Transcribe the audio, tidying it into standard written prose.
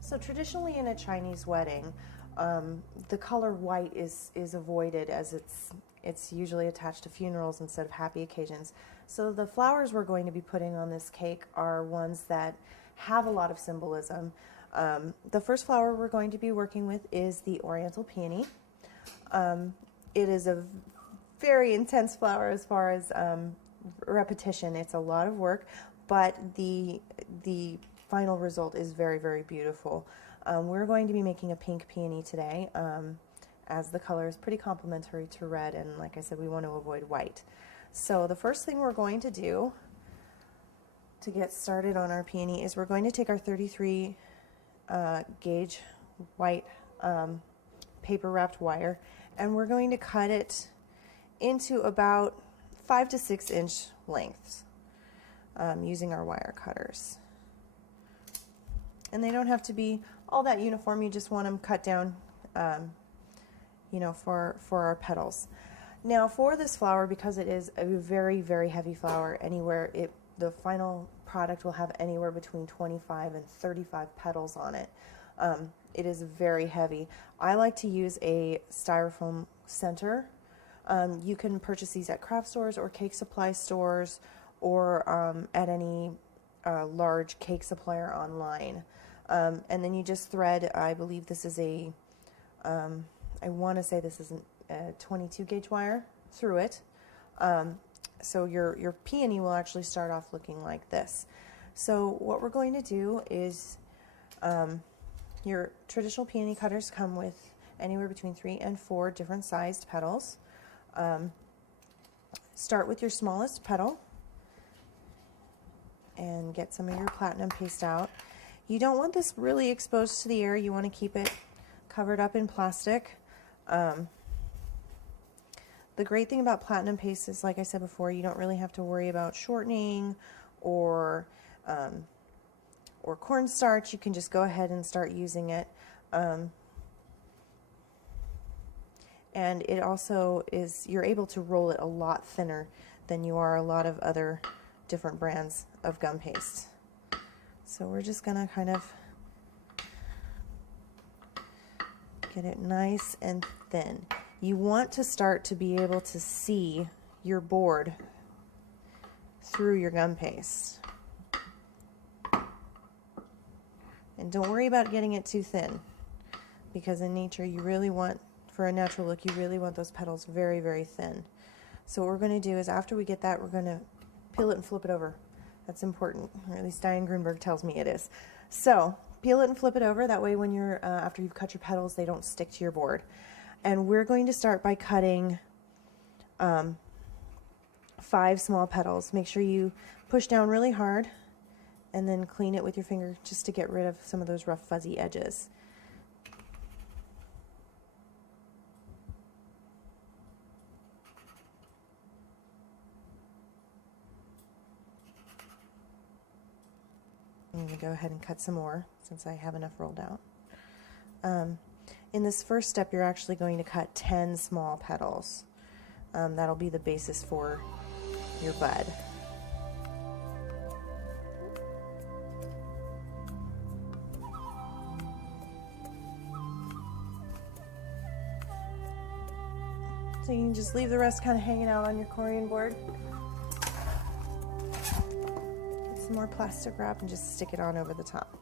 So traditionally in a Chinese wedding, the color white is avoided, as it's usually attached to funerals instead of happy occasions. So the flowers we're going to be putting on this cake are ones that have a lot of symbolism. The first flower we're going to be working with is the Oriental Peony. It is a very intense flower as far as repetition. It's a lot of work, but the final result is very, very beautiful. We're going to be making a pink peony today, as the color is pretty complementary to red, and like I said, we want to avoid white. So the first thing we're going to do to get started on our peony is we're going to take our 33 gauge white paper wrapped wire, and we're going to cut it into about 5 to 6 inch lengths using our wire cutters. And they don't have to be all that uniform. You just want them cut down, you know, for our petals. Now for this flower, because it is a very, very heavy flower, the final product will have anywhere between 25 and 35 petals on it. It is very heavy. I like to use a Styrofoam center. You can purchase these at craft stores or cake supply stores, or at any large cake supplier online. And then you just thread, I believe this is I want to say this is a 22 gauge wire through it. So your peony will actually start off looking like this. So what we're going to do is, your traditional peony cutters come with anywhere between 3 and 4 different sized petals. Start with your smallest petal and get some of your platinum paste out. You don't want this really exposed to the air. You want to keep it covered up in plastic. The great thing about platinum paste is, like I said before, you don't really have to worry about shortening or cornstarch. You can just go ahead and start using it. And it also is, you're able to roll it a lot thinner than you are a lot of other different brands of gum paste. So we're just gonna kind of get it nice and thin. You want to start to be able to see your board through your gum paste. And don't worry about getting it too thin, because in nature you really want, for a natural look, you really want those petals very, very thin. So what we're going to do is, after we get that, we're going to peel it and flip it over. That's important, or at least Diane Grunberg tells me it is. So peel it and flip it over. That way when you're, after you've cut your petals, they don't stick to your board. And we're going to start by cutting 5 small petals. Make sure you push down really hard and then clean it with your finger just to get rid of some of those rough fuzzy edges. I'm going to go ahead and cut some more since I have enough rolled out. In this first step, you're actually going to cut 10 small petals. That'll be the basis for your bud. So you can just leave the rest kind of hanging out on your Korean board. Get some more plastic wrap and just stick it on over the top.